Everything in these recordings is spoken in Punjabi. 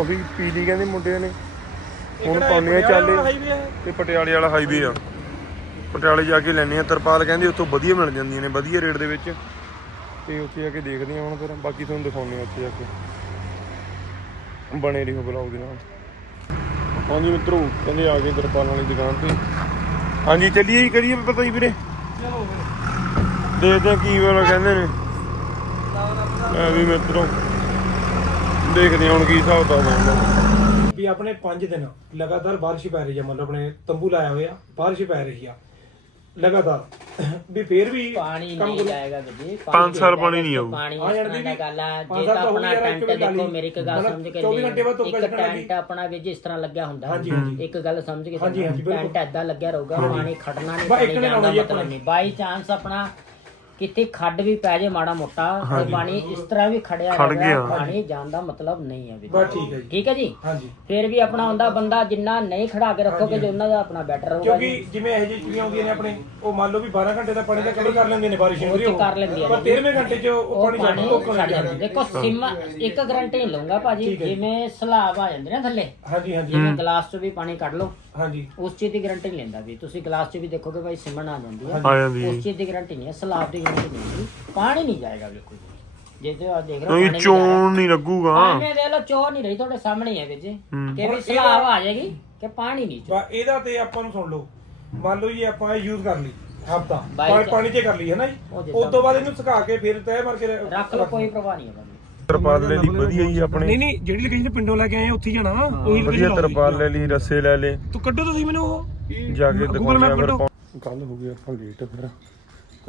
ਕਾਫੀ ਪੀ ਲਈ ਕਹਿੰਦੇ ਮੁੰਡਿਆਂ ਨੇ। ਹੁਣ ਪਾਉਂਦੇ ਆ ਚਾਲੇ। ਤੇ ਪਟਿਆਲੇ ਵਾਲਾ ਹਾਈਵੇ ਆ। ਪਟਿਆਲੇ ਜਾ ਕੇ ਲੈਣੇ ਆ ਤਰਪਾਲ ਕਹਿੰਦੇ ਉੱਥੋਂ ਵਧੀਆ ਮਿਲ ਜਾਂਦੀਆਂ ਨੇ ਵਧੀਆ ਰੇਟ ਦੇ ਵਿੱਚ। ਤੇ ਉੱਥੇ ਜਾ ਕੇ ਦੇਖਦੇ ਆ ਹੁਣ ਫਿਰ ਬਾਕੀ ਤੁਹਾਨੂੰ ਦਿਖਾਉਂਦੇ ਆ ਉੱਥੇ ਜਾ ਕੇ। ਬਣੇ ਰਹੋ ਬਲੌਗ ਦੇ ਨਾਲ। ਹਾਂਜੀ ਮਿੱਤਰੋ ਕਹਿੰਦੇ ਆ ਗਏ ਤਰਪਾਲਾਂ ਵਾਲੀ ਦੁਕਾਨ ਤੇ। ਹਾਂਜੀ ਚੱਲੀਏ ਜੀ ਕਰੀਏ ਪਤਾ ਜੀ ਵੀਰੇ। ਦੇਖਦੇ ਆ ਕੀ ਵਾਲਾ ਕਹਿੰਦੇ ਨੇ। ਮੈਂ ਵੀ ਮਿੱਤਰੋ। ਦੇਖਦੇ ਹਾਂ ਹੁਣ ਕੀ ਹਿਸਾਬ ਦਾ ਹੁੰਦਾ ਵੀ ਆਪਣੇ 5 ਦਿਨ ਲਗਾਤਾਰ ਬਾਰਿਸ਼ ਪੈ ਰਹੀ ਹੈ ਮਤਲਬ ਆਪਣੇ ਤੰਬੂ ਲਾਇਆ ਹੋਇਆ ਬਾਰਿਸ਼ ਪੈ ਰਹੀ ਆ ਲਗਾਤਾਰ ਵੀ ਫੇਰ ਵੀ ਪਾਣੀ ਕੰਮ ਨਹੀਂ ਕਰੋ। ਜਾਏਗਾ ਵੀਰੇ ਪੰਜ ਸਾਲ ਪਾਣੀ ਨਹੀਂ ਆਊ ਪਾਣੀ ਇਸ ਤਰ੍ਹਾਂ ਦੀ ਦਾ ਵੀ ਗੱਲ ਆ ਪੰਜ ਜੇ ਸਾਲ ਤਾਂ ਹੋ ਆਪਣਾ ਟੈਂਟ ਦੇਖੋ ਮੇਰੀ ਇੱਕ ਗੱਲ ਮਤਲਬ ਸਮਝ ਕੇ 24 ਘੰਟੇ ਬਾਅਦ ਧੁੱਪ ਇੱਕ ਲੱਗਣ ਲੱਗੀ। ਟੈਂਟ ਆਪਣਾ ਵੀ ਜਿਸ ਤਰ੍ਹਾਂ ਲੱਗਿਆ ਹੁੰਦਾ ਹਾਂਜੀ, ਹਾਂਜੀ। ਇੱਕ ਗੱਲ ਸਮਝ ਕੇ ਹਾਂਜੀ, ਹਾਂਜੀ, ਚੱਲਣਾ। ਬਿਲਕੁਲ। ਟੈਂਟ ਐਦਾਂ ਲੱਗਿਆ ਰਹੂਗਾ ਪਾਣੀ ਖੜਨਾ ਨਹੀਂ ਇੱਕ ਪਾਣੀ ਨੇ ਜਾਣ ਦਾ ਲਾਉਣਾ ਜੀ ਮਤਲਬ ਆਪਣਾ। ਨਹੀਂ ਬਾਈ ਚਾਂਸ ਆਪਣਾ ਕਿਤੇ ਖੱਡ ਵੀ ਪੈ ਜੇ ਮਾੜਾ ਮੋਟਾ ਤੇ ਪਾਣੀ ਇਸ ਤਰ੍ਹਾਂ ਵੀ ਖੜਿਆ ਖੜ ਗਿਆ। ਪਾਣੀ ਜਾਣ ਦਾ ਮਤਲਬ ਨਹੀਂ ਹੈ ਬਸ ਠੀਕ ਹੈ ਜੀ। ਠੀਕ ਹੈ ਜੀ? ਹਾਂਜੀ। ਫਿਰ ਵੀ ਆਪਣਾ ਹੁੰਦਾ ਬੰਦਾ ਜਿੰਨਾ ਨਹੀਂ ਖੜਾ ਕੇ ਰੱਖੋਗੇ ਜੇ ਉਹਨਾਂ ਦਾ ਆਪਣਾ ਬੈਟਰ ਰਹੂਗਾ ਕਿਉਂਕਿ ਜਿਵੇਂ ਇਹ ਜਿਹੀ ਚੀਜ਼ਾਂ ਆਉਂਦੀਆਂ ਨੇ ਆਪਣੇ ਉਹ ਮੰਨ ਲਓ ਵੀ 12 ਘੰਟੇ ਦਾ ਪਾਣੀ ਦਾ ਕਵਰ ਕਰ ਲੈਂਦੇ ਨੇ ਬਾਰਿਸ਼ ਉਹ ਤੇ ਕਰ ਲੈਂਦੀਆਂ ਪਰ ਨੇ। 13ਵੇਂ ਘੰਟੇ 'ਚ ਉਹ ਉਹ ਪਾਣੀ ਜਾਂਦਾ ਉਹ ਛੱਡ ਜਾਂਦਾ। ਦੇਖੋ ਸਿਮ ਇੱਕ ਗਰੰਟੀ ਨਹੀਂ ਲਊਂਗਾ ਭਾਜੀ। ਜਿਵੇਂ ਸਲਾਬ ਆ ਜਾਂਦੇ ਨੇ ਥੱਲੇ। ਹਾਂਜੀ ਹਾਂਜੀ। ਜਿਵੇਂ ਗਲਾਸ 'ਚ ਵੀ ਪਾਣੀ ਕੱਢ ਲਓ। ਹਾਂਜੀ। ਉਸ ਚੀਜ਼ ਦੀ ਗਾਰੰਟੀ ਨਹੀਂ ਲੈਂਦਾ ਵੀ। ਤੁਸੀਂ ਗਲਾਸ 'ਚ ਵੀ ਦੇਖੋਗੇ ਭਾਈ ਸਿਮਣ ਆ ਜਾਂਦੀ ਹੈ। ਉਸ ਚੀਜ਼ ਦੀ ਗਾਰੰਟੀ ਨਹੀਂ ਹੈ। ਸਲਾਬ ਦੀ ਗਾਰੰਟੀ ਨਹੀਂ ਹੁੰਦੀ ਪਾਣੀ ਨਹੀਂ ਜਾਏਗਾ ਬਿਲਕੁਲ ਵੀ। ਜੇ ਤੇ ਆ ਦੇਖ ਰਹੇ ਹੋ ਕੋਈ ਪਾਣੀ ਨਹੀਂ ਜਾ ਰਿਹਾ। ਚੋਣ ਨਹੀਂ ਲੱਗੂਗਾ। ਐਵੇਂ ਦੇਖ ਲਓ ਚੋਰ ਨਹੀਂ ਰਹੀ ਤੁਹਾਡੇ ਸਾਹਮਣੇ ਹੀ ਹੈ ਵਿੱਚ ਹੂੰ। ਕਿ ਵੀ ਸਲਾਬ ਆ ਜਾਏਗੀ ਕਿ ਪਾਣੀ ਨਹੀਂ ਚੋ ਬਾ ਇਹਦਾ ਤੇ ਆਪਾਂ ਨੂੰ ਸੁਣ ਲਓ। ਮੰਨ ਲਓ ਜੀ ਆਪਾਂ ਇਹ ਯੂਜ਼ ਕਰ ਲਈ ਹਫਤਾ। ਪਾਣੀ 'ਚ ਕਰ ਲਈ ਹੈ ਨਾ ਜੀ? ਜਿੱਦਾਂ ਉਸ ਤੋਂ ਬਾਅਦ ਇਹਨੂੰ ਸੁਕਾ ਕੇ ਫਿਰ ਤੈਅ ਮਾਰ ਕੇ ਰੱਖ ਲਓ। ਕੋਈ ਪ੍ਰਵਾਹ ਨਹੀਂ ਹੈ ਭਾਜੀ ਤਰਪਾਲ ਲੈ ਲਈ ਵਧੀਆ ਜੀ ਆਪਣੇ। ਨਹੀਂ ਨਹੀਂ ਜਿਹੜੀ ਲੋਕੇਸ਼ਨ ਪਿੰਡੋਂ ਲੈ ਕੇ ਆਏ ਆ, ਉੱਥੇ ਹੀ ਜਾਣਾ। ਉਹੀ ਵਧੀਆ ਤਰਪਾਲ ਲੈ ਲਈ ਰੱਸੇ ਲੈ ਲਏ। ਤੂੰ ਕੱਢੋ ਤੁਸੀਂ ਮੈਨੂੰ ਉਹ। ਜਾ ਕੇ Google Map ਕੱਢੋ। ਕੱਲ ਹੋ ਗਿਆ ਆਪਾਂ ਲੇਟ ਫਿਰ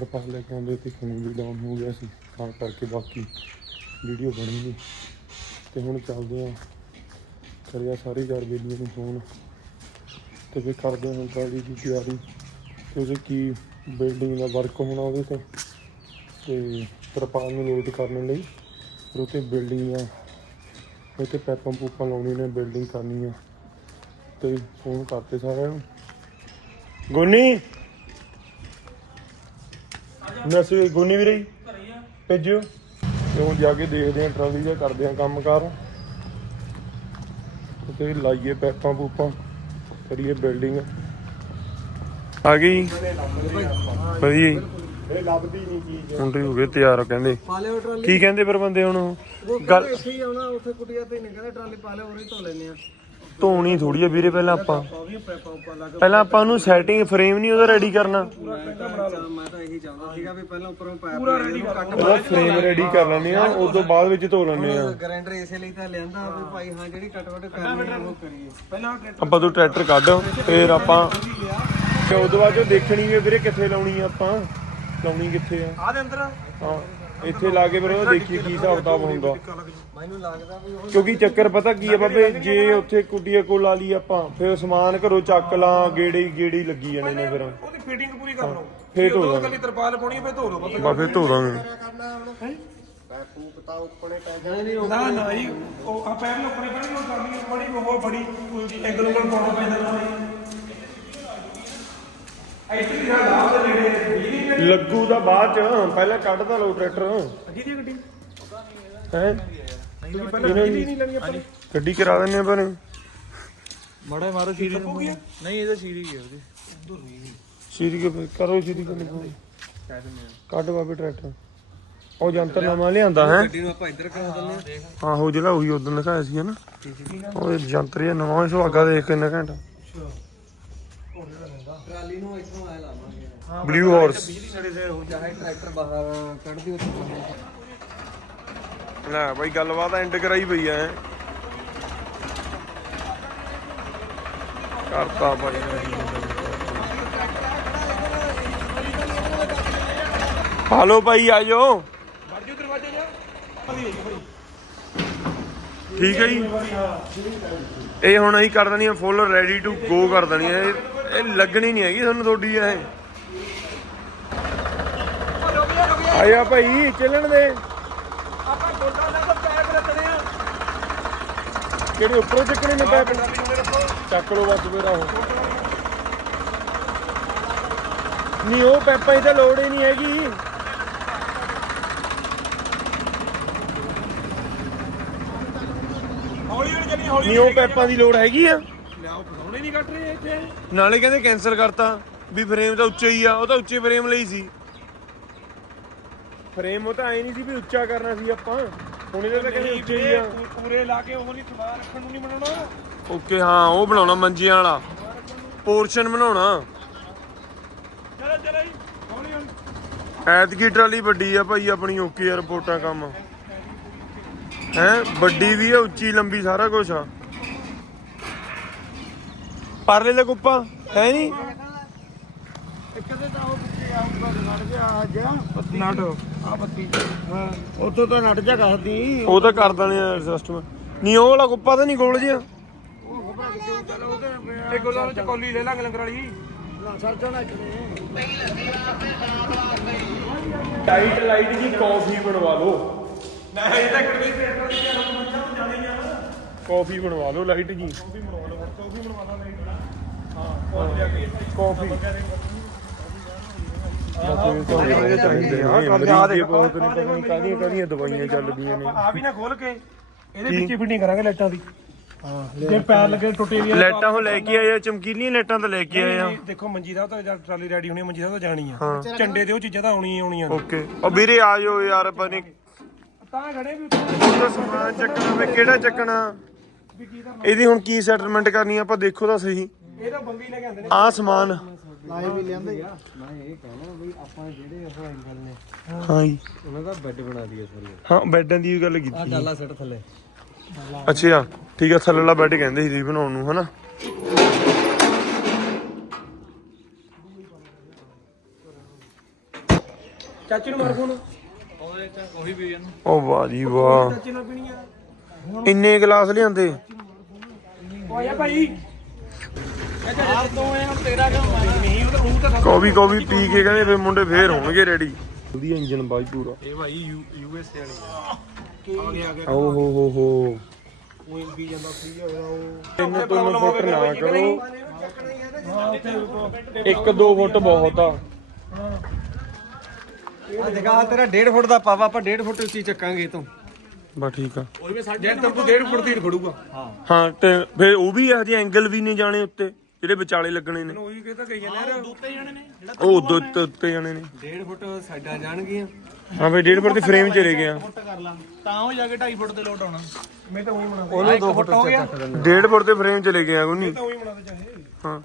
ਤਰਪਾਲ ਲੈ ਕੇ ਆਉਂਦੇ ਤੇ ਫੋਨ ਵੀ ਡਾਊਨ ਹੋ ਗਿਆ ਸੀ। ਤਾਂ ਕਰਕੇ ਬਾਕੀ ਵੀਡੀਓ ਬਣੀ ਨਹੀਂ ਤੇ ਹੁਣ ਚੱਲਦੇ ਆ ਕਰਿਆ ਸਾਰੀ ਘਰ ਬੇਲੀਆਂ ਨੂੰ ਫੋਨ ਤੇ ਫਿਰ ਕਰਦੇ ਹਾਂ ਹੁਣ ਟਰਾਲੀ ਦੀ ਤਿਆਰੀ। ਤੇ ਉਹਦੇ ਕੀ ਬਿਲਡਿੰਗ ਦਾ ਵਰਕ ਹੋਣਾ ਉਹਦੇ ਤੇ। ਤੇ ਤਰਪਾਲ ਨੂੰ ਲੋਡ ਕਰਨ ਲਈ ਫਿਰ ਉੱਤੇ ਬਿਲਡਿੰਗ ਆ। ਉੱਤੇ ਪੈਪਾਂ ਪੂਪਾਂ ਲਾਉਣੀ ਨੇ ਬਿਲਡਿੰਗ ਕਰਨੀ ਆ ਤੇ ਫੋਨ ਕਰਤੇ ਸਾਰਿਆਂ ਨੂੰ। ਗੋਨੀ! ਮੈਸੇਜ ਗੋਨੀ ਵੀਰੇ ਜੀ? ਭੇਜਿਓ। ਤੇ ਹੁਣ ਜਾ ਕੇ ਦੇਖਦੇ ਆਂ ਟਰਾਲੀ ਦਾ ਕਰਦੇ ਆਂ ਕੰਮ ਕਾਰ। ਤੇ ਲਾਈਏ ਪੈਪਾਂ ਪੂਪਾਂ ਕਰੀਏ ਬਿਲਡਿੰਗ। ਆ ਗਈ ਵਧੀਆ। ਇਹ ਲੱਭਦੀ ਨਹੀਂ ਚੀਜ਼ ਮੁੰਡੇ ਹੋ ਗਏ ਤਿਆਰ ਕਹਿੰਦੇ। ਟਰਾਲੀ। ਕੀ ਕਹਿੰਦੇ ਪਰ ਬੰਦੇ ਹੁਣ? ਗੱਲ ਇੱਥੇ ਹੀ ਆਉਣਾ ਉੱਥੇ ਕੁਟੀਆ ਤੇ ਨਹੀਂ ਕਹਿੰਦੇ ਟਰਾਲੀ ਪਾਲਿਓ ਉਰੇ ਧੋ ਲੈਨੇ ਆ ਧੋਣੀ ਥੋੜੀ ਆ ਵੀਰੇ ਪਹਿਲਾਂ ਆਪਾਂ। ਪਹਿਲਾਂ ਆਪਾਂ ਉਹਨੂੰ ਸੈਟਿੰਗ ਫਰੇਮ ਨਹੀਂ ਉਹਦਾ ਰੈਡੀ ਕਰਨਾ। ਪੂਰਾ ਕੱਟਾ ਬਣਾ ਲਾ ਮੈਂ ਤਾਂ ਇਹੀ ਚਾਹੁੰਦਾ ਸੀਗਾ ਵੀ ਪਹਿਲਾਂ ਉੱਪਰੋਂ ਪੈਪ ਪੂਰਾ ਰੈਡੀ ਕਰ ਉਹਦਾ ਫਰੇਮ ਰੈਡੀ ਕਰ ਲੈਂਦੇ ਆ ਉਸ ਤੋਂ ਬਾਅਦ ਵਿੱਚ ਧੋ ਲੈਂਦੇ ਆ। ਗਰੈਂਡਰ ਇਸੇ ਲਈ ਤਾਂ ਲਿਆਂਦਾ ਵੀ ਭਾਈ ਹਾਂ ਜਿਹੜੀ ਕੱਟ ਵੱਟ ਕਰਨੀ ਹੈ ਉਹ ਕਰੀਏ। ਪਹਿਲਾਂ ਟਰੈਕਟਰ ਆਪਾਂ ਤੋਂ ਟਰੈਕਟਰ ਕੱਢ ਫੇਰ ਆਪਾਂ ਤੇ ਬਾਅਦ ਜੋ ਦੇਖਣੀ ਵੀ ਵੀਰੇ ਕਿੱਥੇ ਲਾਉਣੀ ਆ ਆਪਾਂ? ਲਾਉਣੀ ਕਿੱਥੇ ਆ? ਆ ਦੇ ਅੰਦਰ ਹਾਂ। ਇੱਥੇ ਲਾ ਕੇ ਫਿਰ ਉਹ ਦੇਖੀਏ ਕੀ ਹਿਸਾਬ ਕਿਤਾਬ ਹੁੰਦਾ। ਮੈਨੂੰ ਲੱਗਦਾ ਵੀ ਉਹ ਕਿਉਂਕਿ ਚੱਕਰ ਪਤਾ ਕੀ ਆ ਬਾਬੇ ਜੇ ਉੱਥੇ ਕੁੱਟੀਏ ਕੋਲ ਲਾ ਲਈ ਆਪਾਂ ਫਿਰ ਸਮਾਨ ਘਰੋਂ ਚੱਕ ਲਾਂ ਗੇੜੇ ਹੀ ਗੇੜੇ ਹੀ ਲੱਗੀ ਜਾਣੇ ਨੇ ਫਿਰ। ਉਹਦੀ ਫਿਟਿੰਗ ਪੂਰੀ ਕਰ ਲਓ। ਫੇਰ ਧੋ ਦਾਂਗੇ। ਕੱਲੀ ਤਰਪਾਲ ਪਾਉਣੀ ਹੈ ਫੇਰ ਧੋ ਲਓ ਬਸ। ਬਾ ਫਿਰ ਧੋ ਦਾਂਗੇ। ਨਾ ਨਾ ਜੀ ਉਹ ਆ ਪੈਪ ਲੋਕਣੇ ਪੈਣੀ ਉਹ ਕਰਨੀ ਬੜੀ ਉਹ ਬੜੀ ਐਂਗਲ ਉਂਗਲ ਪਾਉਣਾ ਪੈਂਦਾ ਨਾ ਇੱਥੇ ਵੀ ਸਾਡਾ ਆਪ ਦੇ ਨੇੜੇ ਨਹੀਂ ਲੱਗੂ ਦਾ ਬਾਅਦ ਚ ਪਹਿਲਾਂ ਕੱਢ ਤਾਂ ਲਓ ਟਰੈਕਟਰ। ਅੱਜੀ ਦੀ ਗੱਡੀ? ਹੈ? ਤੁਸੀਂ ਪਹਿਲਾਂ ਬਿਜਲੀ ਨਹੀਂ ਲੈਣੀ ਆਪਾਂ ਨੇ। ਗੱਡੀ ਕਰਾ ਦਿੰਨੇ ਆ ਬਣੇ ਮੜਾ ਮਾਰੋ ਸ਼ੀਰੀ ਹੋ ਗਿਆ ਨਹੀਂ ਇਹਦਾ ਸ਼ੀਰੀ ਗਿਆ ਉਹਦੇ। ਸ਼ੀਰੀ ਕੇ ਕਰੋ ਸ਼ੀਰੀ ਕੇ ਕੱਢ ਬਾਬੇ ਟਰੈਕਟਰ। ਉਹ ਜੰਤਰ ਨਵਾਂ ਲਿਆਂਦਾ ਹੈ? ਗੱਡੀ ਨੂੰ ਆਪਾਂ ਇੱਧਰ ਕਰ ਦਿੰਦੇ ਆ ਆਹੋ ਜਿਹੜਾ ਉਹੀ ਉਦੋਂ ਦਿਖਾਇਆ ਸੀ ਨਾ ਉਹ ਜੰਤਰ ਇਹ ਨਵਾਂ ਸੁਹਾਗਾ ਦੇਖ ਕਿੰਨਾ ਘੰਟਾ ਟਰਾਲੀ ਨੂੰ ਇੱਥੋਂ ਆਇਆ ਬਲੂ ਹਾਰਸ ਟਰੈਕਟਰ ਬਾਹਰ ਕੱਢ ਦਿਓ ਲੈ ਬਾਈ ਗੱਲਬਾਤ ਐਂਡ ਕਰਾਈ ਪਈ ਐ। ਕਰਤਾ ਬਾਈ। ਹਾਲੋ ਭਾਈ ਆ ਜਾਓ। ਮਰਜੂ ਦਰਵਾਜ਼ੇ ਜਾ। ਠੀਕ ਹੈ ਜੀ। ਇਹ ਹੁਣ ਅਸੀਂ ਕਰ ਦੇਣੀ ਆ ਫੁੱਲ ਰੈਡੀ ਟੂ ਗੋ ਕਰ ਦੇਣੀ ਆ ਇਹ ਇਹ ਲੱਗਣੀ ਨਹੀਂ ਹੈਗੀ ਤੁਹਾਨੂੰ ਤੁਹਾਡੀ ਇਹ ਆਇਆ ਭਾਈ ਚੱਲਣ ਦੇ। ਆਪਾਂ ਗੋਡਾ ਲੈ ਕੇ ਪੈਪ ਰੱਖਣੇ ਆ। ਕਿਹੜੇ ਉੱਪਰੋਂ ਚੱਕਣੇ ਨੇ ਪੈਪ ਚੱਕ ਲਓ ਬਸ ਮੇਰਾ ਉਹ। ਨਹੀਂ ਉਹ ਪੈਪਾਂ ਦੀ ਤਾਂ ਲੋੜ ਹੀ ਨਹੀਂ ਹੈਗੀ। ਹੌਲੀ ਹੌਲੀ ਚੱਲੀ ਨਹੀਂ ਉਹ ਪੈਪਾਂ ਦੀ ਲੋੜ ਹੈਗੀ ਆ। ਲਿਆਓ ਫਸਾਉਣੇ ਨਹੀਂ ਕੱਟ ਰਹੇ ਇੱਥੇ। ਨਾਲੇ ਕਹਿੰਦੇ ਕੈਨਸਲ ਕਰਤਾ ਵੀ ਫਰੇਮ ਤਾਂ ਉੱਚਾ ਹੀ ਆ ਉਹ ਤਾਂ ਉੱਚੇ ਫਰੇਮ ਲਈ ਸੀ। ਫਰੇਮ ਉਹ ਤਾਂ ਐ ਨਹੀਂ ਸੀ ਵੀ ਉੱਚਾ ਕਰਨਾ ਸੀ ਆਪਾਂ। ਹੁਣ ਇਹਦੇ ਤਾਂ ਕਹਿੰਦੇ ਉੱਚੇ ਹੀ ਆ। ਪੂਰੇ ਲਾ ਕੇ ਉਹ ਨਹੀਂ ਸਵਾਰ ਰੱਖਣ ਨੂੰ ਨਹੀਂ ਬਣਾਉਣਾ ਓਕੇ ਹਾਂ ਉਹ ਬਣਾਉਣਾ ਮੰਜੀਆਂ ਵਾਲਾ। ਪੋਰਸ਼ਨ ਬਣਾਉਣਾ। ਚਲੋ ਚਲੋ ਜੀ ਹੌਲੀ ਹੌਲੀ। ਐਤਕੀ ਟਰਾਲੀ ਵੱਡੀ ਆ ਭਾਈ ਆਪਣੀ ਓਕੇ ਆ ਰਿਪੋਰਟਾਂ ਕੰਮ। ਹੈ ਵੱਡੀ ਵੀ ਆ ਉੱਚੀ ਲੰਬੀ ਸਾਰਾ ਕੁਝ ਆ। ਪਰਲੇ ਦਾ ਕੁੱਪਾ ਹੈ ਨਹੀਂ? ਕਦੇ ਤਾਂ ਉਹ ਪਿੱਛੇ ਆਊਗਾ ਨੜ ਜਾ ਆ ਜਾ ਨਾਟ। ਆ ਬੱਤੀ ਹਾਂ ਉੱਥੋਂ ਤਾਂ ਨੜ ਜਾ ਕਰਦੀ। ਉਹ ਤਾਂ ਕਰ ਦੇਣੇ ਆ ਸਿਸਟਮ ਨਹੀਂ ਉਹ ਵਾਲਾ ਕੁੱਪਾ ਤਾਂ ਨਹੀਂ ਗੋਲ ਜਿਹਾ। ਉਹ ਖਬਰ ਕਿਉਂ ਚੱਲ ਉਹਦੇ ਇੱਕ ਉਹਨਾਂ ਚ ਕੌਲੀ ਲੈ ਲਾਂਗੇ ਲੰਗਰ ਵਾਲੀ। ਸਰ ਜਾਣਾ ਕਿਵੇਂ ਲਾਈਟ ਲਾਈਟ ਜੀ ਕਾਫੀ ਬਣਵਾ ਲਓ। ਮੈਂ ਇਹ ਤਾਂ ਕਿਹੜੇ ਪੇਟਰ ਦੀ ਗੱਲ ਮੰਨਦਾ ਤੂੰ ਜਾਣੇ ਆ। ਕਾਫੀ ਬਣਵਾ ਲਓ ਲਾਈਟ ਜੀ। ਕਾਫੀ ਬਣਵਾ ਲਓ ਕਾਫੀ ਬਣਵਾ ਲਾ ਨਹੀਂ ਹਾਂ ਕੇ। ਕਾਫੀ ਚਾਹੀਦੇ ਹਾਂ, ਨੇ ਕਰ ਲਿਆ ਮਰੀਜ਼ ਬਹੁਤ ਨੇ ਪਤਾ ਨਹੀਂ ਕਾਹਦੀਆਂ ਕਾਹਦੀਆਂ ਦਵਾਈਆਂ ਚੱਲਦੀਆਂ ਨੇ ਆ ਵੀ ਨਾ ਖੋਲ ਕੇ ਇਹਦੇ ਵਿੱਚ ਫਿਟਿੰਗ ਕਰਾਂਗੇ ਲਾਈਟਾਂ ਦੀ ਹਾਂ ਜੇ ਪੈਰ ਲੱਗੇ ਟੁੱਟੇ ਵੀ ਆ ਲਾਈਟਾਂ ਉਹ ਲੈ ਕੇ ਆਏ ਆ ਚਮਕੀਲੀਆਂ ਲਾਈਟਾਂ ਤਾਂ ਲੈ ਕੇ ਆਏ ਆ। ਨਹੀਂ, ਦੇਖੋ ਮੰਜੀ ਦਾ ਤਾਂ ਜਦ ਟਰਾਲੀ ਰੈਡੀ ਹੋਣੀ ਆ, ਮੰਜੀ ਦਾ ਤਾਂ ਜਾਣੀ ਆ। ਹਾਂ। ਝੰਡੇ ਤੇ ਉਹ ਚੀਜ਼ਾਂ ਤਾਂ ਆਉਣੀਆਂ ਹੀ ਆਉਣੀਆਂ ਨੇ। ਓਕੇ। ਉਹ ਵੀਰੇ ਆ ਜਾਓ ਯਾਰ ਪਤਾ ਤਾਂ ਖੜੇ ਵੀ ਉੱਥੇ। ਉਹਦਾ ਸਮਾਨ ਚੱਕਣਾ ਵੇ ਕਿਹੜਾ ਇਹਦੀ ਹੁਣ ਕੀ ਸੈਟਲਮੈਂਟ ਕਰਨੀ ਆ ਆਪਾਂ ਦੇਖੋ ਤਾਂ ਸਹੀ। ਇਹ ਤਾਂ ਬੰਬੀ ਲੈ ਕੇ ਆਉਂਦੇ ਨੇ। ਆਹ ਸਮਾਨ। ਲਾਏ ਵੀ ਲਿਆਂਦੇ। ਆ ਮੈਂ ਇਹ ਕਹਿਣਾ ਵੀ ਆਪਾਂ ਜਿਹੜੇ ਉਹ ਐਂਗਲ ਨੇ ਹਾਂ ਜੀ। ਉਹਨਾਂ ਦਾ ਬੈੱਡ ਬਣਾ ਦਈਏ ਥੱਲੇ ਹਾਂ ਬੈੱਡਾਂ ਦੀ ਵੀ ਗੱਲ ਆ ਕੀਤੀ ਡਾਲਾ ਸੈੱਟ ਥੱਲੇ। ਅੱਛਾ ਠੀਕ ਆ ਥੱਲੇ ਵਾਲਾ ਬੈੱਡ ਕਹਿੰਦੇ ਸੀ ਤੁਸੀਂ ਬਣਾਉਣ ਨੂੰ ਹਨਾ? ਚਾਚੀ ਨੂੰ ਮਾਰ ਫੋਨ। ਉਹ ਵਾਹ ਜੀ ਵਾਹ। ਚਾਚੀ ਨਾਲ ਪੀਣੀ ਆ। ਇੰਨੇ ਗਲਾਸ ਲਿਆਂਦੇ? ਭਾਈ। ਆਪ ਤੋਂ ਇਹ ਹੁਣ ਤੇਰਾ ਕੰਮ ਨਹੀਂ ਉਹ ਤਾਂ ਉਹ ਤਾਂ ਕੌਵੀ ਕੌਵੀ ਪੀ ਕੇ ਕਹਿੰਦੇ ਫੇ ਮੁੰਡੇ ਫੇਰ ਹੋਣਗੇ ਰੈਡੀ ਜਲਦੀ ਇੰਜਨ ਬਾਈ ਪੂਰਾ। ਇਹ ਭਾਈ ਯੂ ਐਸ ਏ ਵਾਲੀ ਆ। ਗਿਆ ਆ ਗਿਆ। ਓ ਹੋ ਹੋ ਹੋ। ਉਹ ਵੀ ਜਾਂਦਾ ਫ੍ਰੀ ਹੋਇਆ ਉਹ। ਤਿੰਨ ਤਿੰਨ ਫੁੱਟ ਨਾ ਕਰੋ। ਹਾਂ ਉੱਥੇ ਇੱਕ ਦੋ ਫੁੱਟ ਬਹੁਤ ਆ। ਆ ਦੇਖਾ ਤੇਰਾ 1.5 ਫੁੱਟ ਦਾ ਪਾਵਾ ਆਪਾਂ 1.5 ਫੁੱਟ ਉੱਚੀ ਚੱਕਾਂਗੇ ਤੂੰ। ਬਸ ਠੀਕ ਆ। ਜੇ ਤੂੰ 1.5 ਫੁੱਟ ਦੀ ਖੜੂਗਾ ਹਾਂ ਤੇ ਫੇ ਉਹ ਵੀ ਹਜੇ ਐਂਗਲ ਵੀ ਨਹੀਂ ਜਾਣੇ ਉੱਤੇ। ਜਿਹੜੇ ਵਿਚਾਲੇ ਲੱਗਣੇ ਨੇ। ਉਹੀ ਕਹਿੰਦਾ ਕਹੀ ਜਾਂਦੇ ਯਾਰ ਦੋਤੇ ਜਾਣੇ ਨੇ ਉਹ ਉਦੋਂ ਉੱਤੇ ਉੱਤੇ ਜਾਣੇ ਨੇ। 1.5 ਫੁੱਟ ਸਾਈਡਾਂ ਜਾਣਗੀਆਂ। ਹਾਂ ਫੇ ਡੇਢ ਫੁੱਟ ਦੇ ਫਰੇਮ ਚਲੇ ਗਿਆ। ਤਾਂ ਉਹ ਜਾ ਕੇ 2.5 ਫੁੱਟ ਤੇ ਲੋਟ ਆਉਣਾ। ਮੈਂ ਤਾਂ ਉਹੀ ਬਣਾ ਉਹਨੂੰ 2 ਫੁੱਟ ਹੋ ਗਿਆ। ਡੇਢ ਫੁੱਟ ਦੇ ਫਰੇਮ ਚਲੇ ਗਿਆ ਉਹਨੀ। ਤਾਂ ਉਹੀ ਬਣਾ ਦੇ ਚਾਹੇ ਹਾਂ।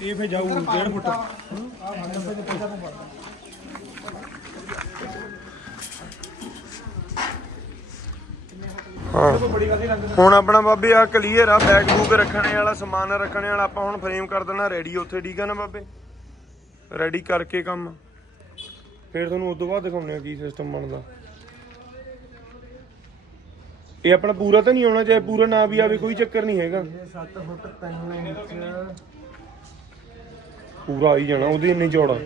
ਇਹ ਫੇ ਜਾਊ 1.5 ਫੁੱਟ। ਹਾਂ। ਬੜੀ ਗੱਲ ਹੀ ਰੰਗ ਹੁਣ ਆਪਣਾ ਬਾਬੇ ਆ ਕਲੀਅਰ ਆ ਬੈਗ ਬੂਕ ਰੱਖਣੇ ਵਾਲਾ ਸਮਾਨ ਰੱਖਣੇ ਵਾਲਾ ਆਪਾਂ ਹੁਣ ਫਰੇਮ ਕਰ ਦੇਣਾ ਰੈਡੀ ਉੱਥੇ ਠੀਕ ਆ ਨਾ ਬਾਬੇ? ਰੈਡੀ ਕਰਕੇ ਕੰਮ। ਫਿਰ ਤੁਹਾਨੂੰ ਉਸ ਤੋਂ ਬਾਅਦ ਦਿਖਾਉਂਦੇ ਆ ਕੀ ਸਿਸਟਮ ਬਣਦਾ। ਇਹ ਆਪਣਾ ਪੂਰਾ ਤਾਂ ਨਹੀਂ ਆਉਣਾ ਚਾਹੇ ਪੂਰਾ ਨਾ ਵੀ ਆਵੇ ਕੋਈ ਚੱਕਰ ਨਹੀਂ ਹੈਗਾ। 7 ਫੁੱਟ 3 ਇੰਚ। ਪੂਰਾ ਆਈ ਜਾਣਾ ਉਹਦੀ ਇੰਨੀ ਚੌੜਾ।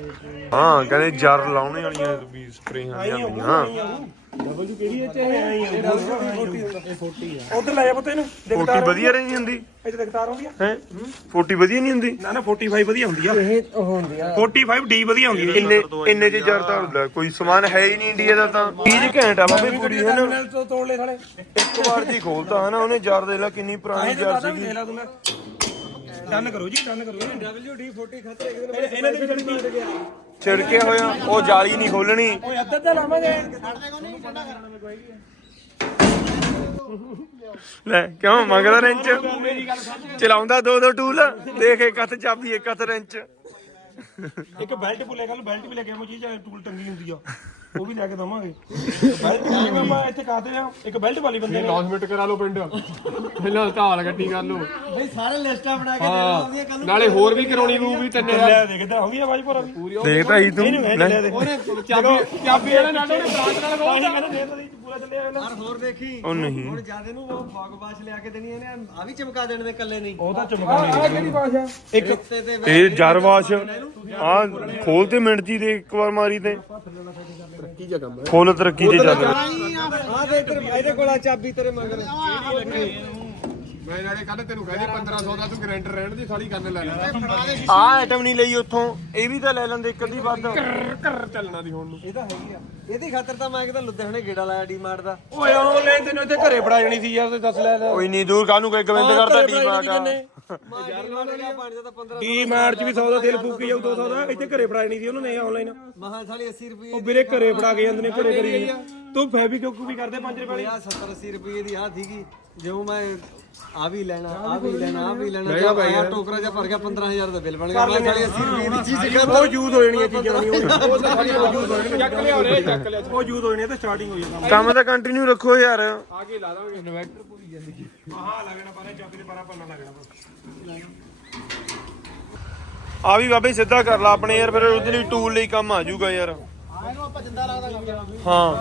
ਹਾਂ ਕਹਿੰਦੇ ਜਰ ਲਾਉਣੇ ਵਾਲੀਆਂ ਵੀ ਸਪਰੇਆਂ ਜਾਂਦੀਆਂ ਡਬਲਯੂ ਕਿਹੜੀ ਹੈ ਚਾਹੇ? ਆਈ ਆ 40 ਆ। ਉਧਰ ਲੈ ਜਾ ਪੁੱਤ ਇਹਨੂੰ। ਦੇਖ 40 ਵਧੀਆ ਨਹੀਂ ਹੁੰਦੀ। ਇੱਥੇ ਦੇਖ ਤਾਰ ਆਉਂਦੀ ਆ। ਹੈ? 40 ਵਧੀਆ ਨਹੀਂ ਹੁੰਦੀ। ਨਾ ਨਾ 45 ਵਧੀਆ ਹੁੰਦੀ ਆ। ਇਹ ਉਹ ਹੁੰਦੀ ਆ। 45 ਡੀ ਵਧੀਆ ਹੁੰਦੀ ਆ। ਇੰਨੇ ਇੰਨੇ ਚ ਜਰ ਤਾਂ ਹੁੰਦਾ। ਕੋਈ ਸਮਾਨ ਹੈ ਹੀ ਨਹੀਂ ਇੰਡੀਆ ਦਾ ਤਾਂ। ਚੀਜ਼ ਘੈਂਟ ਆ ਬਾਬੇ ਪੂਰੀ ਹੈ ਨਾ। ਨਾਲ ਤੋਂ ਤੋੜ ਲੈ ਸਾਲੇ। ਇੱਕ ਵਾਰ ਜੀ ਖੋਲਤਾ ਹੈ ਨਾ ਉਹਨੇ ਜਰ ਦੇ ਲਾ ਕਿੰਨੀ ਪੁਰਾਣੀ ਜਰ ਸੀਗੀ। ਲੈ ਲਾ ਤੂੰ ਮੈਂ। ਡਨ ਕਰੋ ਜੀ ਡਨ ਕਰੋ। WD 40 ਖਤਰੇ ਇਹਨਾਂ ਦੇ ਵੀ ਚੜੀ ਗਿਆ। ਛਿੜਕੇ ਹੋਇਆ ਉਹ ਜਾਲੀ ਨਹੀਂ ਖੋਲਣੀ ਓਏ ਅੱਧਾ ਅੱਧਾ ਲਾਵਾਂਗੇ। ਲੈ ਕਿਉਂ ਮੰਗਦਾ ਰੈਂਚ? ਚਲਾਉਂਦਾ ਦੋ ਦੋ ਟੂਲ ਦੇਖ ਇੱਕ ਹੱਥ ਚਾਬੀ ਇੱਕ ਹੱਥ ਰੈਂਚ। ਇੱਕ ਬੈਲਟ ਭੁੱਲੇ ਕੱਲ ਬੈਲਟ ਵੀ ਲੈ ਕੇ ਆਵਾਂ ਚੀਜ਼ ਟੂਲ ਟੰਗੀ ਹੁੰਦੀ ਆ। ਉਹ ਵੀ ਲੈ ਕੇ ਦਵਾਂਗੇ। ਬੈਲਟ ਵੀ ਆਪਾਂ ਇੱਥੇ ਕਾਹਦੇ ਆ ਇੱਕ ਬੈਲਟ ਵਾਲੀ ਬੰਦੇ ਨੇ। ਅਨਾਉਂਸਮੈਂਟ ਕਰਾ ਲਓ ਪਿੰਡ। ਪਹਿਲਾਂ ਧਾਲ ਗੱਡੀ ਕਰ ਲਓ। ਬਈ ਸਾਰੇ ਲਿਸਟਾਂ ਬਣਾ ਕੇ ਦੇ ਆਉਂਦੀਆਂ ਕੱਲ ਨਾਲੇ ਹੋਰ ਵੀ ਕਰਾਉਣੀ ਪਊ ਵੀ ਤਿੰਨ ਲੈ ਦੇਖਦਾ ਹੋ ਗਈ ਆਵਾਜ਼ ਭਰਾ ਵੀ। ਦੇਖਦਾ ਹੀ ਤੂੰ। ਦੇ ਉਹਨੇ ਚਾਬੀ ਚਾਬੀ ਵਾਲਾ ਨਾਲ ਉਹਨੇ ਬ੍ਰਾਂਚ ਨਾਲ ਦੇ ਪੂਰਾ ਹੋਰ ਦੇਖੀ। ਉਹ ਨਹੀਂ। ਹੁਣ ਜਿਆਦੇ ਨੂੰ ਉਹ ਫੌਗ ਬਾਸ਼ ਲਿਆ ਕੇ ਦੇਣੀ ਇਹਨੇ ਆ ਵੀ ਚਮਕਾ ਦੇਣੇ ਨੇ ਕੱਲੇ ਨਹੀਂ। ਉਹ ਤਾਂ ਚਮਕਾ ਕਿਹੜੀ ਭਾਸ਼ਾ ਇੱਕ ਤੇ ਜਰਵਾਸ਼ ਆ ਖੋਲ ਤੇ ਮਿੰਟ ਜੀ ਦੇ ਇੱਕ ਵਾਰ ਮਾਰੀ ਤੇ। ਖੋਲ ਤਰੱਕੀ ਜੇ ਚੱਲ ਆ। ਦੇ ਇੱਧਰ ਇਹਦੇ ਕੋਲ ਆ ਚਾਬੀ ਤੇਰੇ ਮਗਰ। ਮੈਂ ਨਾਲੇ ਕੱਲ ਤੈਨੂੰ ਕਹਿੰਦੀ 1500 ਦਾ ਤੂੰ ਗਰੰਟਰ ਰਹਿਣ ਦੀ ਸਾਲੀ ਕੰਨ ਲੈ ਲੈ ਆ ਆਈਟਮ ਨਹੀਂ ਲਈ ਉੱਥੋਂ ਇਹ ਵੀ ਤਾਂ ਲੈ ਲੈਂਦੇ ਇੱਕ ਅੱਧੀ ਵੱਧ। ਕਰ ਚੱਲਣਾ ਦੀ ਹੁਣ ਨੂੰ। ਇਹ ਤਾਂ ਹੈਗੀ ਆ। ਇਹਦੀ ਖਾਤਰ ਤਾਂ ਮੈਂ ਕਿਤੇ ਲੁਧਿਆਣੇ ਗੇੜਾ ਲਾਇਆ ਡੀਮਾਰਟ ਦਾ। ਓਏ ਆਨਲਾਈਨ ਤੈਨੂੰ ਇੱਥੇ ਘਰੇ ਫੜਾ ਜਾਣੀ ਸੀ ਯਾਰ ਤੇ ਦੱਸ ਲੈ ਲੈ। ਕੋਈ ਨਹੀਂ ਦੂਰ ਕਾਹਨੂੰ ਕੋਈ ਗਵਿੰਦ ਕਰਦਾ ਟੀ ਮਾਰਟ ਯਾਰ ਮਾਰ ਲਿਆ ਪਾਣੀ ਦਾ ਤਾਂ 15 ਡੀ ਮਾਰਚ ਵੀ 100 ਦਾ ਤੇਲ ਫੂਕੀ ਜਾਊ 200 ਦਾ। ਇੱਥੇ ਘਰੇ ਫੜਾ ਜਾਣੀ ਸੀ ਉਹਨਾਂ ਨੇ ਆਨਲਾਈਨ ਮਹਾ ਸਾਲੀ 80 ਰੁਪਏ ਉਹ ਵੀਰੇ ਘਰੇ ਫੜਾ ਕੇ ਜਾਂਦੇ ਨੇ ਘਰੇ ਕਰੀ ਤੂੰ ਫੈਬੀ ਕਿਉਂ ਵੀ ਕਰਦੇ 5 ਰੁਪਏ ਵਾਲੀ? ਆ 70 80 ਰੁਪਏ ਦੀ ਆ ਸੀਗੀ ਜਿਉਂ ਮੈਂ ਆ ਵੀ ਲੈਣਾ ਆ ਵੀ ਲੈਣਾ ਆ ਵੀ ਲੈਣਾ ਜਦ ਆਇਆ ਟੋਕਰਾ ਜਿਹਾ ਭਰ ਗਿਆ 15000 ਦਾ ਬਿੱਲ ਬਣ ਗਿਆ। ਮੈਂ ਸਾਲੀ 80 ਰੁਪਏ ਦੀ ਚੀਜ਼ ਉਹ ਯੂਜ਼ ਹੋ ਜਾਣੀ ਇਹ ਚੀਜ਼ਾਂ ਨਹੀਂ ਉਹ ਤਾਂ ਸਾਰੀ ਯੂਜ਼ ਹੋ ਜਾਣੀ ਚੱਕ ਲਿਆ ਉਰੇ ਚੱਕ ਲਿਆ। ਉਹ ਯੂਜ਼ ਹੋ ਜਾਣੀ ਤੇ ਸਟਾਰਟਿੰਗ ਹੋ ਜਾਂਦਾ ਕੰਮ ਤਾਂ ਕੰਟੀਨਿਊ ਰੱਖੋ ਯਾਰ। ਆ ਕੇ ਲਾ ਦਾਂਗੇ। ਇਨਵਰਟਰ ਪੂਰੀ ਜ਼ਿੰਦਗੀ ਆਹ ਲੱਗਣਾ ਪਾਰੇ ਚੱਕ ਦੇ ਪਾਰਾ ਪੰਨਾ ਲੱਗਣਾ ਆ ਵੀ ਬਾਬੇ ਸਿੱਧਾ ਕਰ ਲਾ ਆਪਣੇ ਯਾਰ ਫਿਰ ਉਹਦੇ ਲਈ ਟੂਲ ਲਈ ਕੰਮ ਆ ਜਾਊਗਾ ਯਾਰ। ਹਾਂ।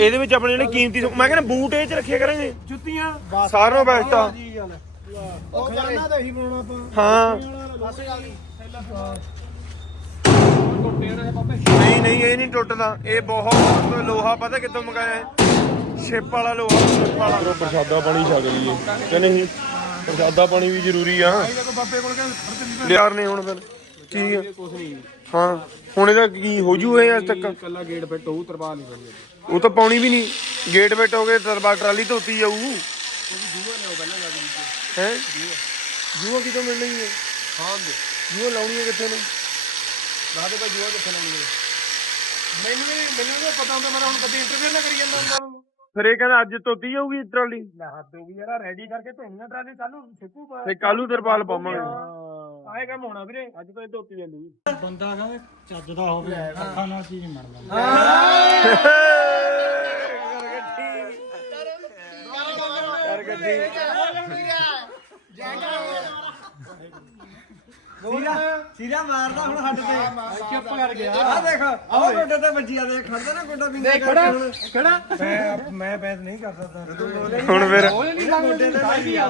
ਇਹਦੇ ਵਿੱਚ ਆਪਣੇ ਜਿਹੜੇ ਕੀਮਤੀ ਮੈਂ ਕਹਿੰਦਾ ਬੂਟ ਇਹ ਚ ਰੱਖਿਆ ਕਰਾਂਗੇ। ਜੁੱਤੀਆਂ? ਸਾਰਿਆਂ ਨੂੰ ਬੈਸਟ ਆ ਉਹ ਖਜ਼ਾਨਾ ਤਾਂ ਇਹੀ ਬਣਾਉਣਾ ਆਪਾਂ। ਹਾਂ। ਨਹੀਂ ਨਹੀਂ ਇਹ ਨਹੀਂ ਟੁੱਟਦਾ। ਇਹ ਬਹੁਤ ਲੋਹਾ ਪਤਾ ਕਿੱਥੋਂ ਮੰਗਾਇਆ ਹੈ ਸ਼ਿਪ ਵਾਲਾ ਲੋਹਾ ਸ਼ਿਪ ਵਾਲਾ। ਪ੍ਰਸ਼ਾਦਾ ਪਾਣੀ ਛਕ ਲਈਏ। ਕਿ ਨਹੀਂ ਪ੍ਰਸ਼ਾਦਾ ਪਾਣੀ ਵੀ ਜ਼ਰੂਰੀ ਆ। ਬਾਬੇ ਕੋਲ ਕਹਿੰਦੇ ਲਿਆਰ ਨੇ ਹੁਣ ਫਿਰ ਕੀ ਆ? ਹਾਂ ਹੁਣ ਇਹਦਾ ਕੀ ਹੋ ਜੂ ਇਹ ਅੱਜ ਤੱਕ? ਕੱਲਾ ਗੇਟ ਫਿੱਟ ਹੋਊ ਤਰਪਾਲ ਨਹੀਂ ਬਣੀ ਉਹ ਤਾਂ ਪਾਉਣੀ ਵੀ ਨਹੀਂ। ਗੇਟ ਬੈਠ ਹੋ ਗਏ ਤਰਬਾ ਟਰਾਲੀ ਧੋਤੀ ਜਾਊ। ਹੈ? ਜੂਆ। ਕਿਤੋਂ ਮਿਲ ਰਹੀ ਹੈ? ਹਾਂ ਦੇ ਜੂਆ ਲਾਉਣੀ ਹੈ ਕਿੱਥੇ ਨੂੰ? ਦੱਸ ਦੇ ਭਾਈ ਜੂਆ ਕਿੱਥੇ ਲਾਉਣੀ ਹੈ? ਮੈਨੂੰ ਮੈਨੂੰ ਨਹੀਂ ਪਤਾ ਹੁੰਦਾ ਮੈਂ ਹੁਣ ਕਦੇ ਇੰਟਰਵਿਊ ਨਾ ਕਰੀ ਜਾਂਦਾ ਹੁੰਦਾ। ਫਿਰ ਇਹ ਕਹਿੰਦਾ ਅੱਜ ਧੋਤੀ ਜਾਊਗੀ ਟਰਾਲੀ। ਲੈ ਹੱਦ ਹੋ ਗਈ ਯਾਰ ਰੈਡੀ ਕਰਕੇ ਧੋਣੀਆਂ ਟਰਾਲੀ ਕੱਲ ਨੂੰ ਸਿੱਕੂ ਪਾ ਤੇ ਕੱਲੂ ਤਰਪਾਲ ਪਾਵਾਂਗੇ। ਆਏ ਕੰਮ ਹੋਣਾ ਵੀਰੇ ਅੱਜ ਤਾਂ ਇਹ ਧੋਤੀ ਜਾਂਦੀ ਬੰਦਾ ਕਹਿੰਦਾ ਚੱਜ ਦਾ ਹੋਵੇ ਅੱਖਾਂ ਨਾਲ ਚੀਜ਼ ਮਿਲਦਾ ਸੀਰਾ ਸੀਰਾ ਮਾਰਦਾ ਹੁਣ ਹੱਡ ਤੇ। ਚੁੱਪ ਕਰ ਗਿਆ। ਆ ਦੇਖ ਆਹ ਗੋਡੇ ਤੇ ਵੱਜੀ ਆ ਦੇਖ ਖੜਦਾ ਨਾ ਗੋਡਾ ਬਿੰਦਾ ਖੜਾ ਖੜਾ। ਮੈਂ ਮੈਂ ਬੈਸ ਨਹੀਂ ਕਰ ਸਕਦਾ। ਹੁਣ ਫਿਰ ਗੋਡੇ ਤੇ ਵੱਜੀ ਆ।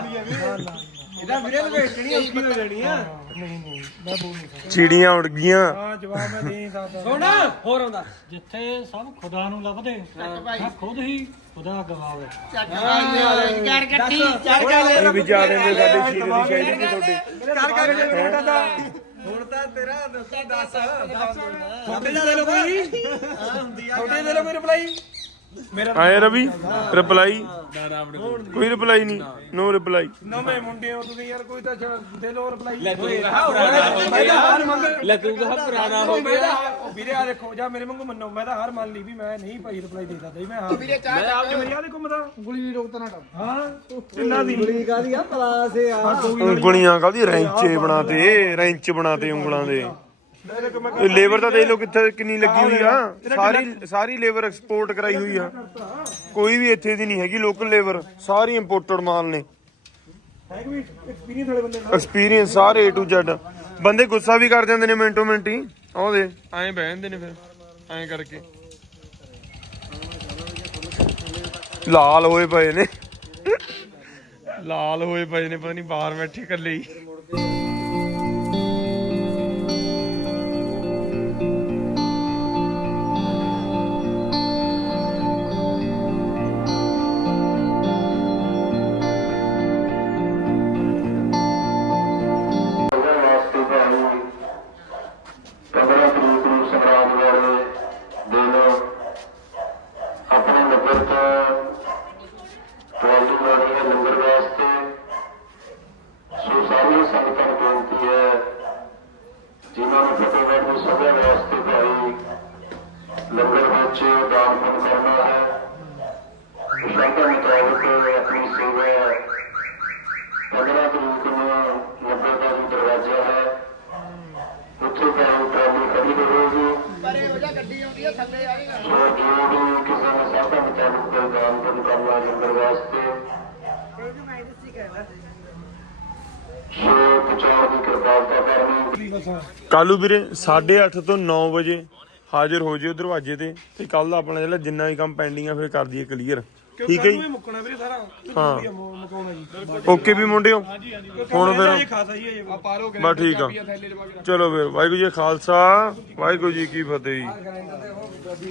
ਇਹਦਾ ਵੀਰੇ ਨੂੰ ਵੇਚਣੀ ਔਖੀ ਹੋ ਜਾਣੀ ਆ ਨਹੀਂ ਨਹੀਂ ਮੈਂ ਬੋਲ ਨਹੀਂ ਸਕਦਾ। ਚਿੜੀਆਂ ਉੜ ਗਈਆਂ। ਹਾਂ ਜਵਾਬ ਮੈਂ ਦੇ ਨਹੀਂ ਸਕਦਾ। ਸੁਣ ਹੋਰ ਆਉਂਦਾ। ਜਿੱਥੇ ਸਭ ਖੁਦਾ ਨੂੰ ਲੱਭਦੇ ਮੈਂ ਖੁਦ ਹੀ ਖੁਦਾ ਗਵਾਵੇ ਇਹ ਵੀ ਜਾ ਦਿੰਦੇ ਸਾਡੇ ਸ਼ੀਰ ਦੀ ਸ਼ੈਲੀ ਦੀ ਤੁਹਾਡੇ। ਕਰ ਕਰ ਕੇ ਮੁੰਡਾ ਦਾ ਹੁਣ ਤਾਂ ਤੇਰਾ ਦੱਸੀ ਦੱਸ। ਤੁਹਾਡੇ ਦੇ ਲੋ ਕੋਈ ਤੁਹਾਡੇ ਦੇ ਲੋ ਕੋਈ ਰਿਪਲਾਈ ਆਏ ਰਵੀ ਰਿਪਲਾਈ। ਕੋਈ ਰਿਪਲਾਈ ਨਹੀਂ ਨੋ ਰਿਪਲਾਈ ਨਵੇਂ ਮੁੰਡੇ ਹੋ ਤੁਸੀਂ ਯਾਰ ਕੋਈ ਤਾਂ ਦੇ ਲੋ ਰਿਪਲਾਈ। ਲੈ ਤੂੰ ਮੈਂ ਤਾਂ ਹਾਰ ਮੰਗ ਲੈ ਤੂੰ ਤਾਂ ਪੁਰਾਣਾ ਹੋ ਗਿਆ। ਵੀਰੇ ਆ ਦੇਖੋ ਜਾਂ ਮੇਰੇ ਵਾਂਗੂ ਮੰਨੋ ਮੈਂ ਤਾਂ ਹਾਰ ਮੰਨ ਲਈ ਵੀ ਮੈਂ ਨਹੀਂ ਭਾਈ ਰਿਪਲਾਈ ਦੇ ਸਕਦਾ ਜੀ, ਮੈਂ ਹਾਂ। ਵੀਰੇ ਚਾਹ ਮੈਂ ਆਪ ਮੇਰੀ ਆ ਦੇ ਘੁੰਮਦਾ ਗੁਲੀ ਰੋਕਤਾ ਨਾ ਕਰ ਹਾਂ ਕਿੰਨਾ ਦੀ? ਕੁੜੀ ਕਾਦੀ ਆ? ਪਲਾਸ ਆ। ਉਂਗਲੀਆਂ ਕਾਹਦੀ ਰੈਂਚੇ ਬਣਾਤੇ ਰੈਂਚ ਬਣਾਤੇ ਉਂਗਲਾਂ ਦੇ। ਲੇਬਰ ਤਾਂ ਦੇਖ ਲਓ ਕਿੱਥੇ ਕਿੰਨੀ ਲੱਗੀ ਹੋਈ ਆ। ਸਾਰੀ ਸਾਰੀ ਲੇਬਰ ਐਕਸਪੋਰਟ ਕਰਾਈ ਹੋਈ ਆ। ਕੋਈ ਵੀ ਇੱਥੇ ਦੀ ਨਹੀਂ ਹੈਗੀ ਲੋਕਲ ਲੇਬਰ। ਸਾਰੀ ਇੰਪੋਰਟਡ ਮਾਲ ਨੇ। ਐਕਸਪੀਰੀਅੰਸ ਵਾਲੇ ਬੰਦੇ ਨਾਲ ਐਕਸਪੀਰੀਅੰਸ ਸਾਰੇ A to Z ਬੰਦੇ ਗੁੱਸਾ ਵੀ ਕਰ ਜਾਂਦੇ ਨੇ ਮਿੰਟੋ ਮਿੰਟ ਹੀ। ਆਉਦੇ ਐਂ ਬਹਿ ਜਾਂਦੇ ਨੇ ਫਿਰ। ਐਂ ਕਰਕੇ। ਲਾਲ ਹੋਏ ਪਏ ਨੇ। ਲਾਲ ਹੋਏ ਪਏ ਨੇ ਪਤਾ ਨਹੀਂ ਬਾਹਰ ਬੈਠੇ ਇਕੱਲੇ ਹੀ। ਦਾਨ ਪੁੰਨ ਕਰਨਾ ਲੰਗਰ ਵਾਸਤੇ ਸੋ ਪਹੁੰਚਾਉਣ ਦੀ ਕਿਰਪਾਲਤਾ ਕਰਨੀ ਕੱਲੂ ਵੀਰੇ 8:30 ਤੋਂ 9 ਵਜੇ ਹਾਜ਼ਰ ਹੋ ਜਿਓ ਦਰਵਾਜ਼ੇ ਤੇ ਤੇ ਕੱਲ ਦਾ ਆਪਣਾ ਜਿਹੜਾ ਜਿੰਨਾ ਵੀ ਕੰਮ ਪੈਂਡਿੰਗ ਆ ਫਿਰ ਕਰ ਦਈਏ ਕਲੀਅਰ ਠੀਕ ਹੈ ਜੀ? ਨੂੰ ਇਹ ਮੁੱਕਣਾ ਵੀਰੇ ਸਾਰਾ। ਹਾਂ। ਮੁਕਾਉਣਾ ਜੀ ਓਕੇ ਵੀ ਮੁੰਡਿਓ ਹੁਣ ਫਿਰ ਖਾਸਾ ਹੀ ਹੈ ਬਸ ਠੀਕ ਆ। ਚਲੋ ਫਿਰ ਵਾਹਿਗੁਰੂ ਜੀ ਕਾ ਖਾਲਸਾ ਵਾਹਿਗੁਰੂ ਜੀ ਕੀ ਫਤਿਹ ਜੀ।